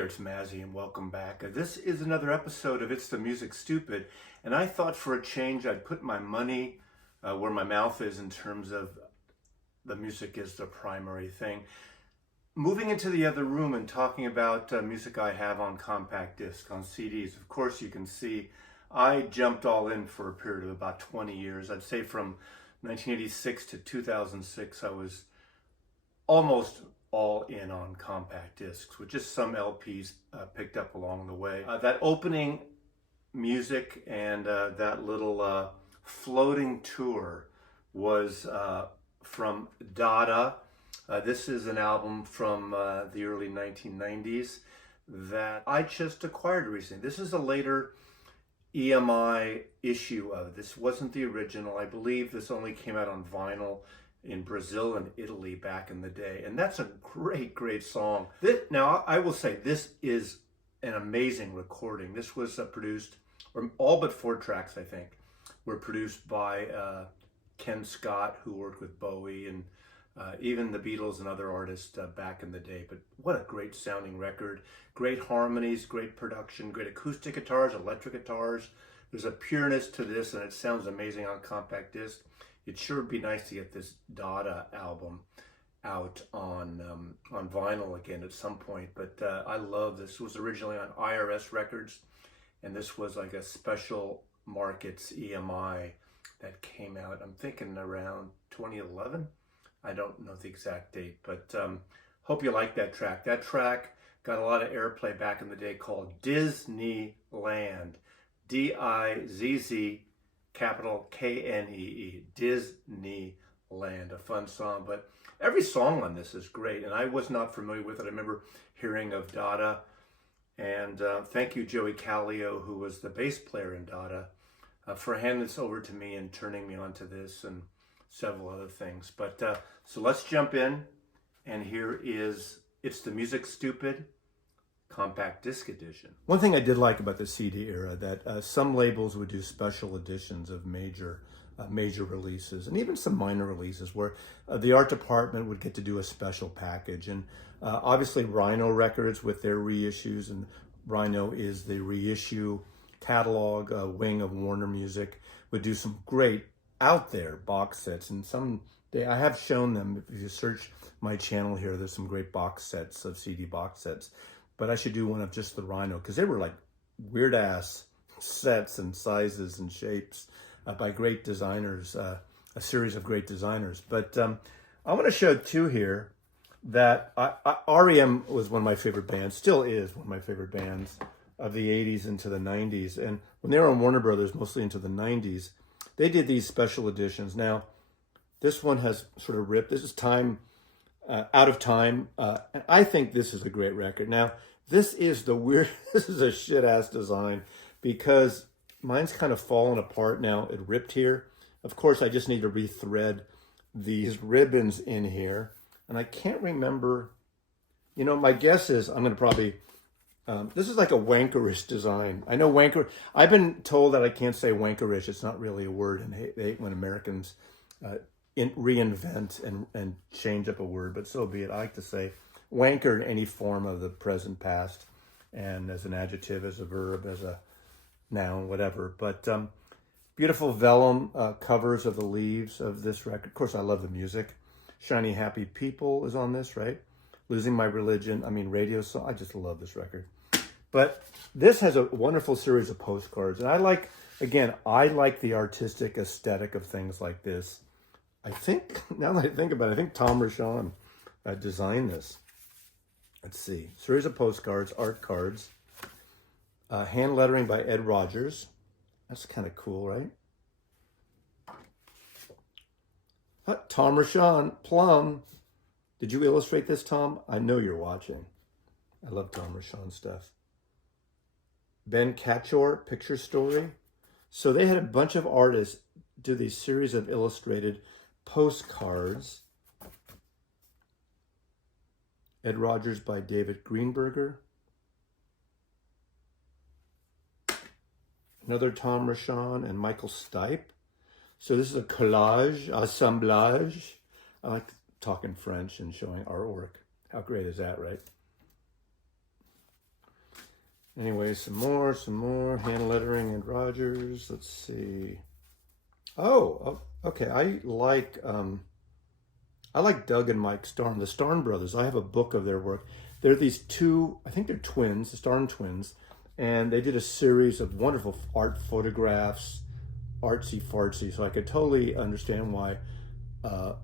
there, it's Mazzy and welcome back. This is another episode of It's the Music Stupid, and I thought for a change I'd put my money where my mouth is in terms of the music is the primary thing. Moving into the other room and talking about music I have on compact disc, on CDs. Of course, you can see I jumped all in for a period of about 20 years. I'd say from 1986 to 2006, I was almost all in on compact discs, with just some LPs picked up along the way. That opening music and that little floating tour was from Dada. This is an album from the early 1990s that I just acquired recently. This is a later EMI issue of it. This wasn't the original. I believe this only came out on vinyl in Brazil and Italy back in the day. And that's a great song. Now, I will say this is an amazing recording. This was produced, or all but 4 tracks, I think, were produced by Ken Scott, who worked with Bowie and even the Beatles and other artists back in the day. But what a great sounding record. Great harmonies, great production, great acoustic guitars, electric guitars. There's a pureness to this and it sounds amazing on compact disc. It sure would be nice to get this Dada album out on vinyl again at some point. But I love this. It was originally on IRS Records, and this was like a special markets EMI that came out, I'm thinking around 2011. I don't know the exact date, but hope you like that track. That track got a lot of airplay back in the day, called Disneyland. D-I-Z-Z capital K-N-E-E, Disneyland, a fun song. But every song on this is great, and I was not familiar with it. I remember hearing of Dada, and thank you, Joey Callio, who was the bass player in Dada, for handing this over to me and turning me onto this and several other things. But so let's jump in, and here is It's the Music Stupid Compact Disc Edition. One thing I did like about the CD era, that some labels would do special editions of major releases, and even some minor releases, where the art department would get to do a special package. And obviously Rhino Records with their reissues, and Rhino is the reissue catalog wing of Warner Music, would do some great out there box sets. And someday I have shown them, if you search my channel here, there's some great box sets of CD box sets. But I should do one of just the Rhino, because they were like weird ass sets and sizes and shapes by great designers, a series of great designers. But I'm going to show 2 here that REM was one of my favorite bands, still is one of my favorite bands of the 80s into the 90s. And when they were on Warner Brothers, mostly into the 90s, they did these special editions. Now, this one has sort of ripped. This is Out of Time. And I think this is a great record. Now, this is this is a shit ass design, because mine's kind of fallen apart now. It ripped here. Of course, I just need to rethread these ribbons in here. And I can't remember, my guess is I'm going to probably, this is like a wankerish design. I know I've been told that I can't say wankerish. It's not really a word, and they hate when Americans reinvent and change up a word, but so be it. I like to say wanker in any form of the present, past, and as an adjective, as a verb, as a noun, whatever. But beautiful vellum covers of the leaves of this record. Of course, I love the music. Shiny Happy People is on this, right? Losing My Religion, Radio Song. I just love this record. But this has a wonderful series of postcards. And I like the artistic aesthetic of things like this. I think, now that I think about it, I think Tom Rochon designed this. Let's see. Series of postcards, art cards. Hand lettering by Ed Rogers. That's kind of cool, right? Tom Rochon, Plum. Did you illustrate this, Tom? I know you're watching. I love Tom Rochon stuff. Ben Catchor, Picture Story. So they had a bunch of artists do these series of illustrated postcards. Ed Rogers by David Greenberger. Another Tom Rochon and Michael Stipe. So this is a collage, assemblage. I like talking French and showing artwork. How great is that, right? Anyway, some more hand lettering and Rogers. Let's see. Oh, okay. I like Doug and Mike Starn, the Starn brothers. I have a book of their work. They're these two, I think they're twins, the Starn twins, and they did a series of wonderful art photographs, artsy fartsy. So I could totally understand why,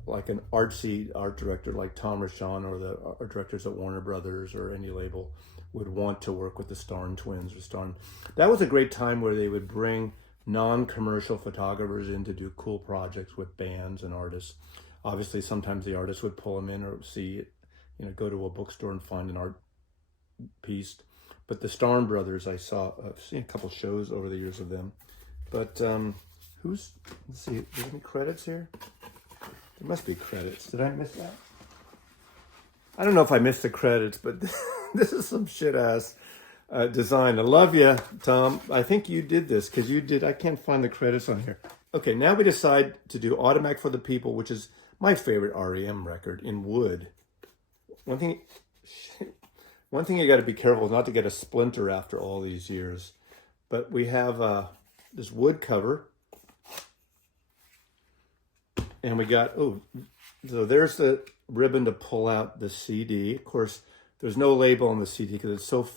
like an artsy art director like Tom Rashawn or the art directors at Warner Brothers or any label would want to work with the Starn twins or Starn. That was a great time where they would bring non-commercial photographers in to do cool projects with bands and artists. Obviously, sometimes the artist would pull them in or see it, go to a bookstore and find an art piece. But the Starn brothers, I've seen a couple shows over the years of them. But let's see, is there any credits here? There must be credits. Did I miss that? I don't know if I missed the credits, but this is some shit-ass design. I love you, Tom. I think you did this because I can't find the credits on here. Okay, now we decide to do Automac for the People, which is my favorite REM record in wood. One thing you got to be careful not to get a splinter after all these years. But we have this wood cover. And we got, so there's the ribbon to pull out the CD. Of course, there's no label on the CD because it's so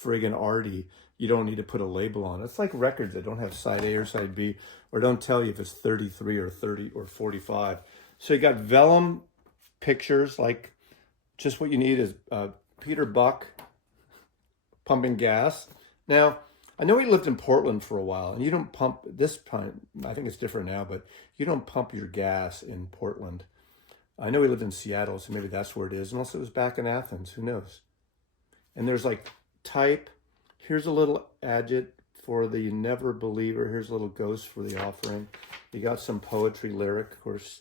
friggin' arty. You don't need to put a label on it. It's like records that don't have side A or side B, or don't tell you if it's 33 or 30 or 45. So you got vellum pictures, like just what you need is Peter Buck pumping gas. Now, I know he lived in Portland for a while, and you don't pump this time. I think it's different now, but you don't pump your gas in Portland. I know he lived in Seattle, so maybe that's where it is. And also it was back in Athens, who knows? And there's like type. Here's a little adjut for the never believer. Here's a little ghost for the offering. You got some poetry lyric, of course.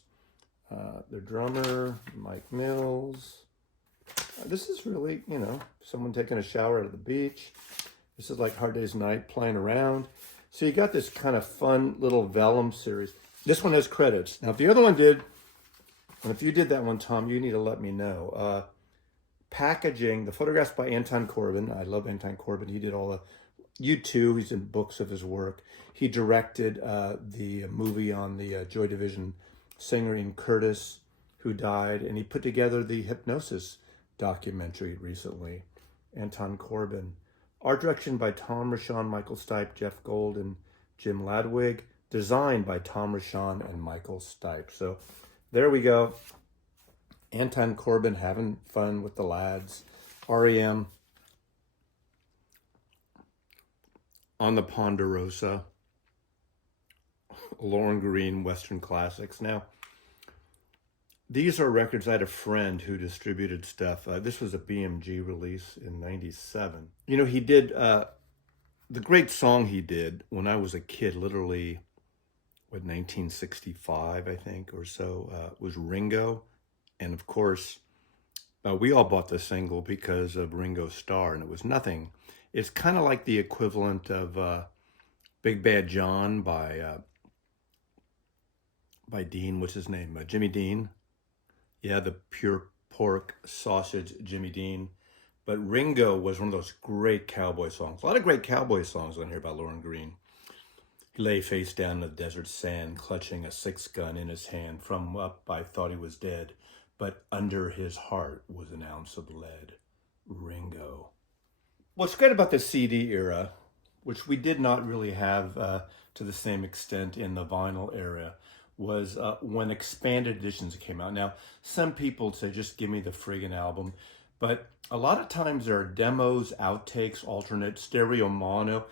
Their drummer, Mike Mills. This is really, someone taking a shower at the beach. This is like Hard Day's Night playing around. So you got this kind of fun little vellum series. This one has credits. Now, if the other one did, and if you did that one, Tom, you need to let me know. Packaging, the photographs by Anton Corbin. I love Anton Corbin. He did all the U2. He's in books of his work. He directed the movie on the Joy Division singer Ian Curtis, who died, and he put together the Hypnosis documentary recently. Anton Corbin. Art direction by Tom Rashawn, Michael Stipe, Jeff Gold, and Jim Ladwig. Designed by Tom Rashawn and Michael Stipe. So there we go. Anton Corbin having fun with the lads. REM on the Ponderosa. Lauren Green Western Classics. Now, these are records. I had a friend who distributed stuff. This was a BMG release in '97. He did the great song he did when I was a kid, literally, 1965, I think, or so, was Ringo. And of course, we all bought the single because of Ringo's Star, and it was nothing. It's kind of like the equivalent of Big Bad John by Dean. What's his name? Jimmy Dean. Yeah, the pure pork sausage Jimmy Dean. But Ringo was one of those great cowboy songs. A lot of great cowboy songs on here by Lauren Green. He lay face down in the desert sand, clutching a 6-gun in his hand. From up, I thought he was dead, but under his heart was an ounce of lead. Ringo. What's great about the CD era, which we did not really have to the same extent in the vinyl era, was when expanded editions came out. Now, some people say, just give me the friggin' album. But a lot of times there are demos, outtakes, alternate, stereo, mono,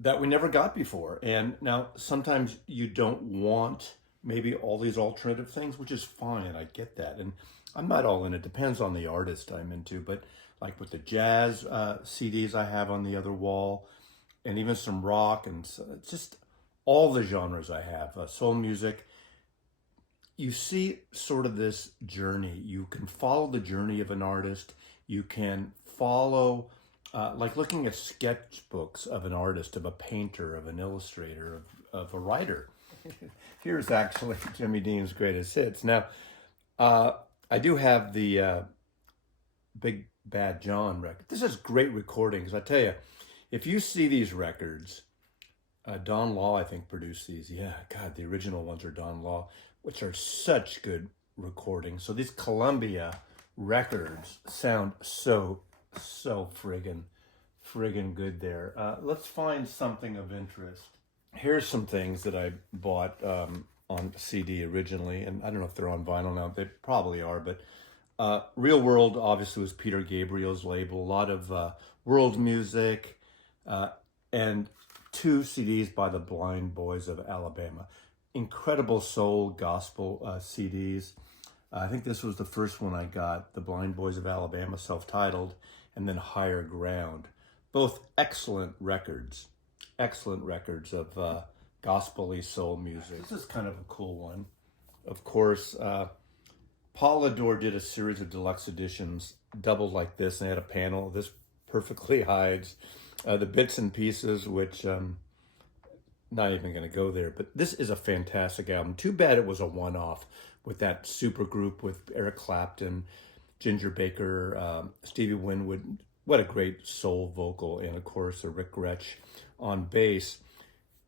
that we never got before. And now sometimes you don't want maybe all these alternative things, which is fine. I get that. And I'm not all in. It depends on the artist I'm into. But like with the jazz CDs I have on the other wall, and even some rock, and just all the genres I have, soul music. You see sort of this journey. You can follow the journey of an artist. You can follow, like looking at sketchbooks of an artist, of a painter, of an illustrator, of a writer. Here's actually Jimmy Dean's greatest hits. Now, I do have the Big Bad John record. This is great recordings. I tell you, if you see these records, Don Law, I think, produced these. Yeah, God, the original ones are Don Law, which are such good recordings. So these Columbia records sound so friggin' good there. Let's find something of interest. Here's some things that I bought on CD originally, and I don't know if they're on vinyl now. They probably are, but Real World obviously was Peter Gabriel's label. A lot of world music, and 2 CDs by the Blind Boys of Alabama. Incredible soul gospel CDs. I think this was the first one I got, the Blind Boys of Alabama, self-titled, and then Higher Ground. Both excellent records of gospel-y soul music. This is kind of a cool one. Of course, Paul Adore did a series of deluxe editions, doubled like this, and they had a panel. This perfectly hides the bits and pieces, which not even going to go there. But this is a fantastic album. Too bad it was a one-off with that super group with Eric Clapton, Ginger Baker, Stevie Winwood. What a great soul vocal, and of course, Rick Gretsch on bass.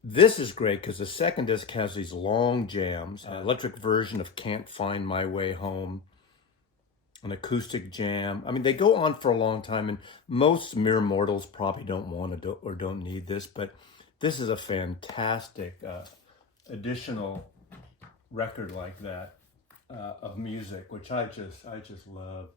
This is great because the second disc has these long jams, an electric version of Can't Find My Way Home, an acoustic jam. I mean, they go on for a long time, and most mere mortals probably don't want to or don't need this, but this is a fantastic additional record like that of music, which I just love.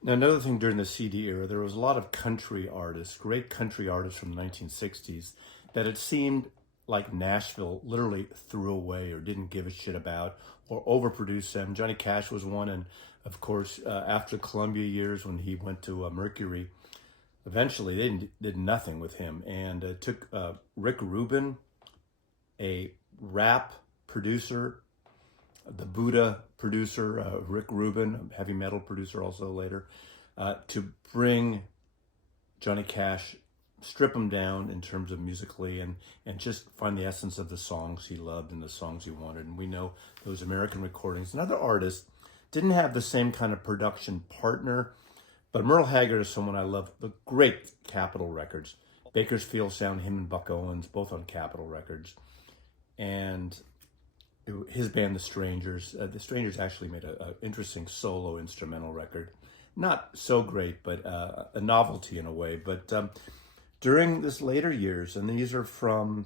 Now, another thing during the CD era, there was a lot of country artists, great country artists from the 1960s, that it seemed like Nashville literally threw away or didn't give a shit about or overproduced them. Johnny Cash was one, and of course, after Columbia years when he went to Mercury, eventually they did nothing with him, and it took Rick Rubin, a rap producer, the Buddha producer, Rick Rubin, a heavy metal producer also later, to bring Johnny Cash, strip him down in terms of musically, and just find the essence of the songs he loved and the songs he wanted. And we know those American recordings and other artists didn't have the same kind of production partner, but Merle Haggard is someone I love. The great Capitol records, Bakersfield Sound, him and Buck Owens, both on Capitol Records, and his band, The Strangers. The Strangers actually made an interesting solo instrumental record. Not so great, but a novelty in a way. But during this later years, and these are from,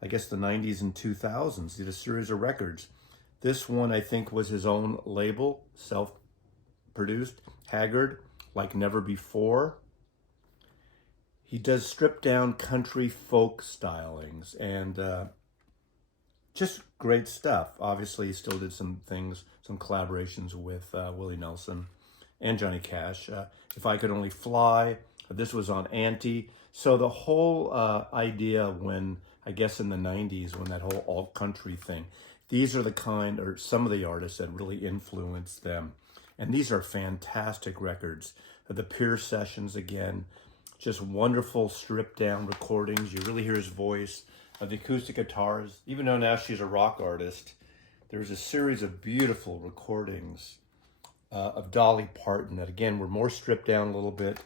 I guess, the 90s and 2000s, he did a series of records. This one, I think, was his own label, self-produced, Haggard, Like Never Before. He does stripped-down country folk stylings, and just great stuff. Obviously, he still did some things, some collaborations with Willie Nelson and Johnny Cash. If I Could Only Fly, this was on Ante. So the whole idea when, I guess in the 90s, when that whole alt-country thing, these are the kind, or some of the artists that really influenced them. And these are fantastic records. The Pierce Sessions, again, just wonderful stripped-down recordings. You really hear his voice. The acoustic guitars, even though now she's a rock artist, there's a series of beautiful recordings of Dolly Parton that, again, were more stripped down a little bit.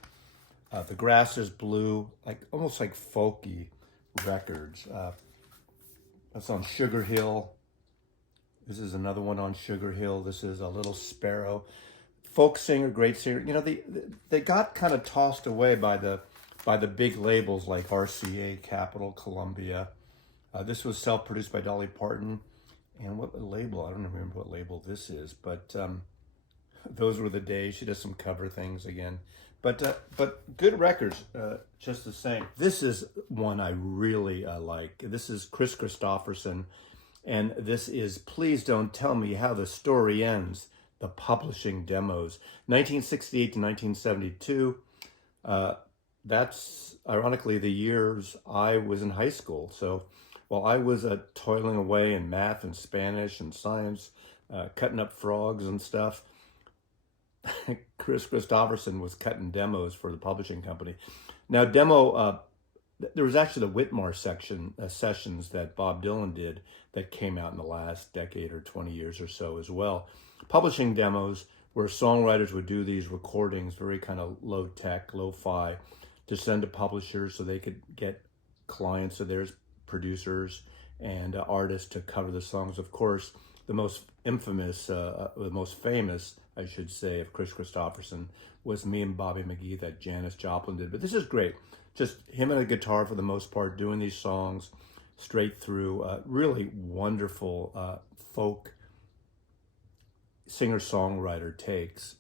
The Grass is Blue, like almost like folky records. That's on Sugar Hill. This is another one on Sugar Hill. This is A Little Sparrow. Folk singer, great singer. You know, they got kind of tossed away by the big labels like RCA, Capitol, Columbia. This was self-produced by Dolly Parton. And what label? I don't remember what label this is, but those were the days. She does some cover things again. But good records, just the same. This is one I really like. This is Chris Christopherson, and this is Please Don't Tell Me How the Story Ends, the publishing demos. 1968 to 1972. That's ironically the years I was in high school. So while I was toiling away in math and Spanish and science, cutting up frogs and stuff, Chris Christopherson was cutting demos for the publishing company. Now, there was actually the Whitmore sessions that Bob Dylan did that came out in the last decade or 20 years or so as well. Publishing demos where songwriters would do these recordings, very kind of low tech, lo-fi, to send to publishers so they could get clients of theirs, producers and artists to cover the songs. Of course, the most infamous, the most famous, I should say, of Chris Christopherson was Me and Bobby McGee that Janis Joplin did. But this is great. Just him and a guitar for the most part doing these songs straight through. Really wonderful folk singer-songwriter takes.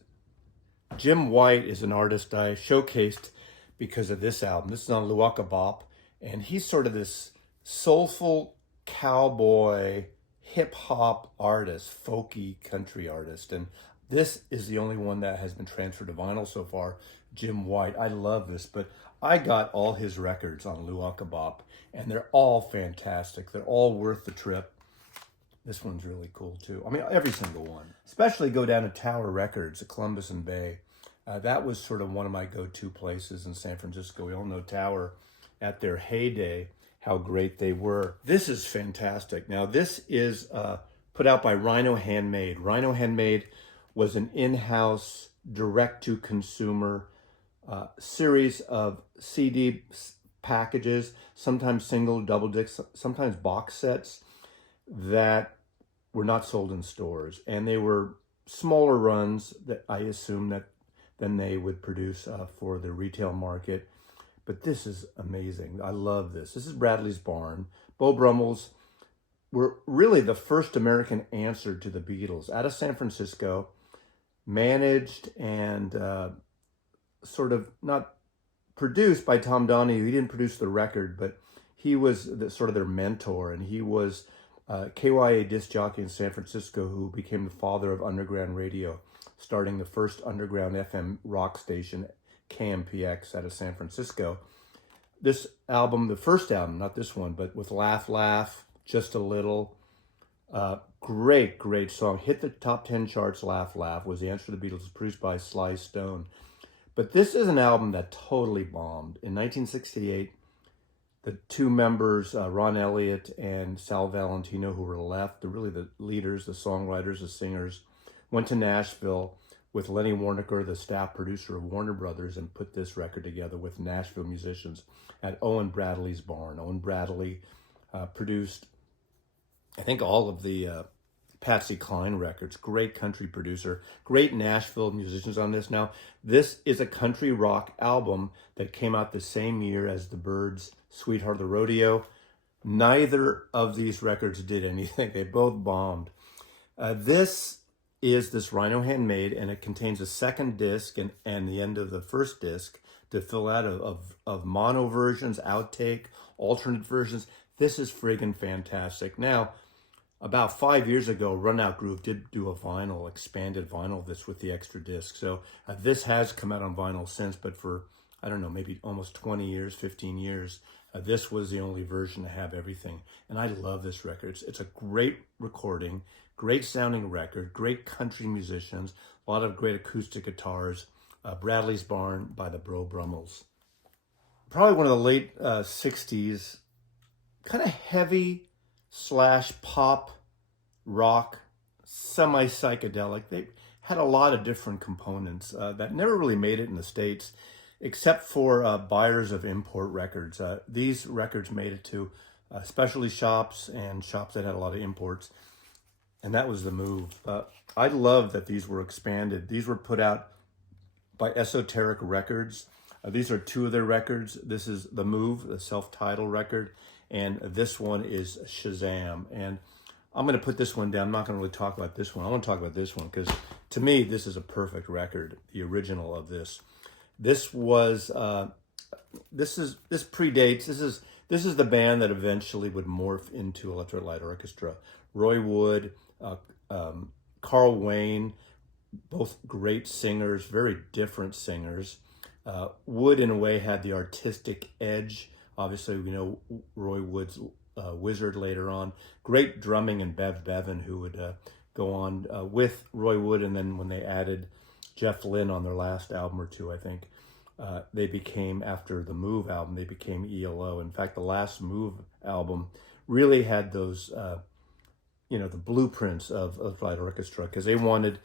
Jim White is an artist I showcased because of this album. This is on Luaka Bop, and he's sort of this soulful cowboy hip-hop artist, folky country artist, and this is the only one that has been transferred to vinyl so far, Jim White. I love this, but I got all his records on Luaka Bop, and they're all fantastic. They're all worth the trip. This one's really cool too. I mean, every single one. Especially go down to Tower Records at Columbus and Bay. That was sort of one of my go-to places in San Francisco. We all know Tower at their heyday, how great they were. This is fantastic. Now, this is put out by Rhino Handmade. Rhino Handmade was an in-house, direct-to-consumer series of CD packages, sometimes single, double discs, sometimes box sets that were not sold in stores. And they were smaller runs that I assume that than they would produce for the retail market. But this is amazing. I love this. This is Bradley's Barn. Beau Brummels were really the first American answer to the Beatles out of San Francisco, managed and sort of not produced by Tom Donahue. He didn't produce the record, but he was sort of their mentor, and he was KYA disc jockey in San Francisco who became the father of underground radio, starting the first underground FM rock station, KMPX, out of San Francisco. This album, the first album, not this one, but with Laugh Laugh, Just a Little, great song. Hit the top 10 charts, Laugh Laugh, was the answer to the Beatles, produced by Sly Stone. But this is an album that totally bombed. In 1968, the two members, Ron Elliott and Sal Valentino, who were left, really the leaders, the songwriters, the singers, went to Nashville with Lenny Waronker, the staff producer of Warner Brothers, and put this record together with Nashville musicians at Owen Bradley's barn. Owen Bradley produced, I think, all of the Patsy Cline records. Great country producer, great Nashville musicians on this. Now, this is a country rock album that came out the same year as the Byrds' Sweetheart of the Rodeo. Neither of these records did anything. They both bombed. This is this Rhino Handmade, and it contains a second disc and the end of the first disc to fill out of mono versions, outtake, alternate versions. This is friggin' fantastic. Now, about 5 years ago, Run Out Groove did do a vinyl, expanded vinyl of this with the extra disc. So this has come out on vinyl since, but for, I don't know, maybe almost 20 years, 15 years, this was the only version to have everything. And I love this record. It's a great recording, great sounding record, great country musicians, a lot of great acoustic guitars. Bradley's Barn by the Beau Brummels. Probably one of the late 60s, kind of heavy / pop, rock, semi-psychedelic. They had a lot of different components that never really made it in the States, except for buyers of import records. These records made it to specialty shops and shops that had a lot of imports, and that was the move. I love that these were expanded. These were put out by Esoteric Records. These are two of their records. This is The Move, the self-titled record, and this one is Shazam. And I'm going to put this one down. I'm not going to really talk about this one. I want to talk about this one because, to me, this is a perfect record, the original of this. This was, this predates, this is the band that eventually would morph into Electric Light Orchestra. Roy Wood, Carl Wayne, both great singers, very different singers. Wood, in a way, had the artistic edge. Obviously, we know Roy Wood's Wizard later on. Great drumming, and Bev Bevan, who would go on with Roy Wood, and then when they added Jeff Lynne on their last album or two, I think, they became, after the Move album, they became ELO. In fact, the last Move album really had those, the blueprints of Light Orchestra, because they wanted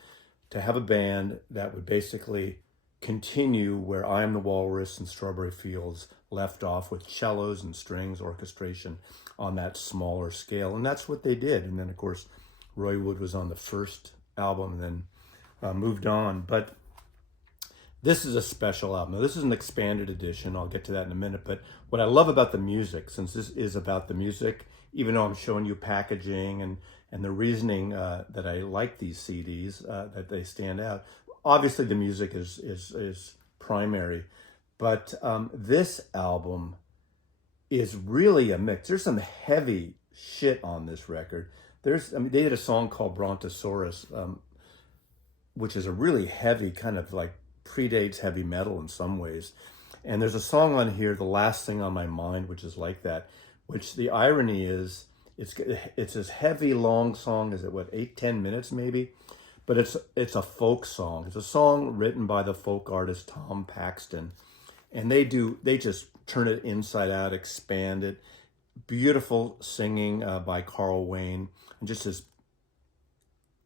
to have a band that would basically continue where I Am the Walrus and Strawberry Fields left off, with cellos and strings orchestration on that smaller scale. And that's what they did. And then, of course, Roy Wood was on the first album and then moved on. But this is a special album. Now, this is an expanded edition. I'll get to that in a minute. But what I love about the music, since this is about the music, even though I'm showing you packaging and the reasoning that I like these CDs, that they stand out, obviously the music is primary. But this album is really a mix. There's some heavy shit on this record. They did a song called Brontosaurus, which is a really heavy, kind of like predates heavy metal in some ways. And there's a song on here, The Last Thing on My Mind, which is like that, which the irony is, it's this heavy, long song. Is it, 8-10 minutes maybe? But it's a folk song. It's a song written by the folk artist Tom Paxton. And they just turn it inside out, expand it. Beautiful singing by Carl Wayne, and just this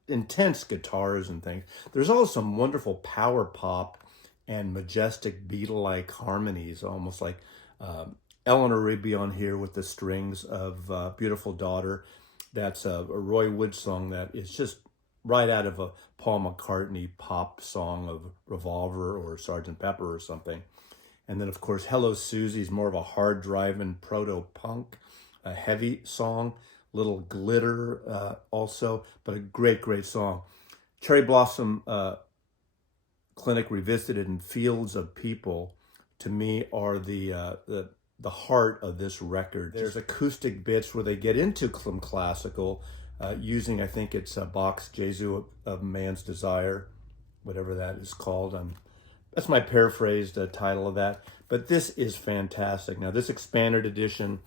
intense guitars and things. There's also some wonderful power pop and majestic Beatle-like harmonies, almost like Eleanor Rigby on here with the strings of Beautiful Daughter. That's a Roy Wood song that is just right out of a Paul McCartney pop song of Revolver or Sgt. Pepper or something. And then, of course, Hello Susie is more of a hard-driving proto-punk, a heavy song. Little glitter also, but a great, great song. Cherry Blossom Clinic Revisited and Fields of People, to me, are the heart of this record. There's acoustic bits where they get into some classical, using, I think it's Bach's Jesu of Man's Desire, whatever that is called. That's my paraphrased title of that. But this is fantastic. Now, this expanded edition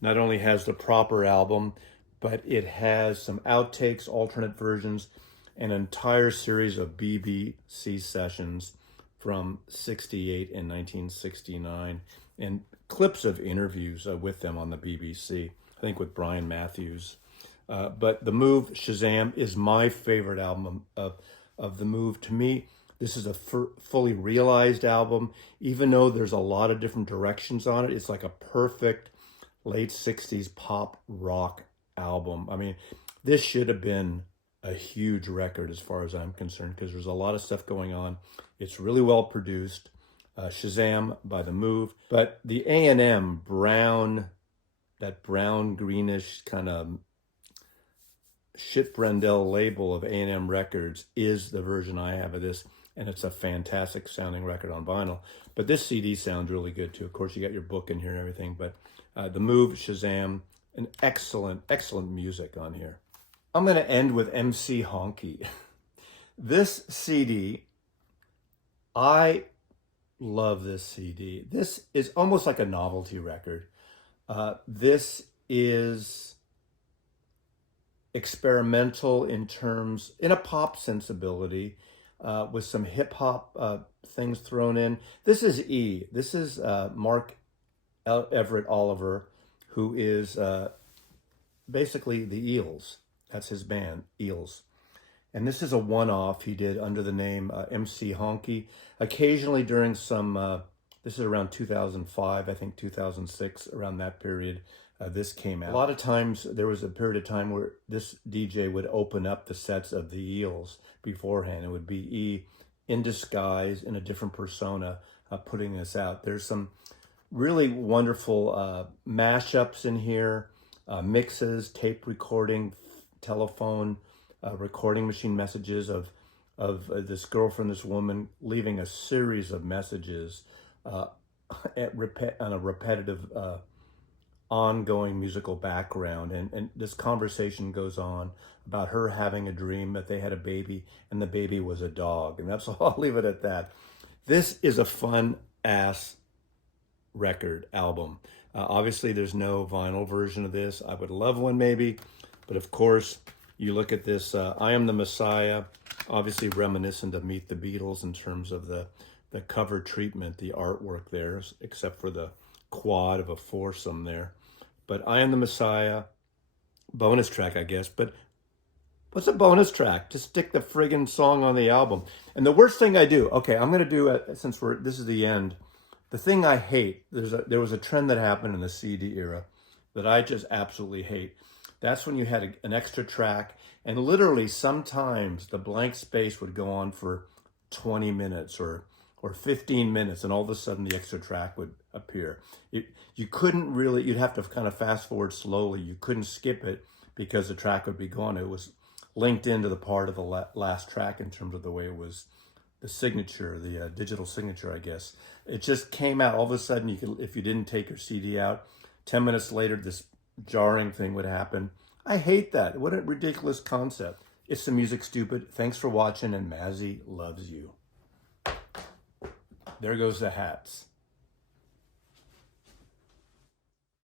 not only has the proper album, but it has some outtakes, alternate versions, an entire series of BBC sessions from 68 and 1969, and clips of interviews with them on the BBC, I think with Brian Matthews. But The Move, Shazam, is my favorite album of The Move. To me, this is a fully realized album. Even though there's a lot of different directions on it, it's like a perfect late 60s pop rock album. I mean, this should have been a huge record as far as I'm concerned, because there's a lot of stuff going on. It's really well produced. Shazam by The Move. But the A&M brown, that brown greenish kind of shit Brendel label of A&M Records is the version I have of this, and it's a fantastic sounding record on vinyl. But this CD sounds really good too. Of course, you got your book in here and everything, but The Move, Shazam, an excellent, excellent music on here. I'm going to end with MC Honky. This CD, I love this CD. This is almost like a novelty record. This is experimental in a pop sensibility, with some hip hop things thrown in. This is E. This is Mark Everett Oliver, who is basically the Eels. That's his band, Eels. And this is a one-off he did under the name MC Honky. Occasionally during some, this is around 2005, I think 2006, around that period, this came out. A lot of times there was a period of time where this DJ would open up the sets of the Eels beforehand. It would be E in disguise, in a different persona, putting this out. There's some really wonderful mashups in here, mixes, tape recording, telephone, recording machine messages of this girlfriend, this woman, leaving a series of messages on a repetitive, ongoing musical background. And this conversation goes on about her having a dream that they had a baby, and the baby was a dog. And that's all. I'll leave it at that. This is a fun-ass record album. Obviously, there's no vinyl version of this. I would love one maybe, but of course, you look at this, I Am the Messiah, obviously reminiscent of Meet the Beatles in terms of the cover treatment, the artwork there, except for the quad of a foursome there. But I Am the Messiah, bonus track, I guess. But What's a bonus track? Just stick the friggin' song on the album. And the worst thing I do, okay, I'm gonna do it since this is the end. The thing I hate, there was a trend that happened in the CD era that I just absolutely hate. That's when you had an extra track, and literally sometimes the blank space would go on for 20 minutes or 15 minutes, and all of a sudden the extra track would appear. You couldn't really, you'd have to kind of fast forward slowly. You couldn't skip it because the track would be gone. It was linked into the part of the last track in terms of the way it was, the signature, the digital signature, I guess. It just came out all of a sudden. You could, if you didn't take your CD out, 10 minutes later, this jarring thing would happen. I hate that. What a ridiculous concept. It's the Music Stupid. Thanks for watching, and Mazzy loves you. There goes the hats.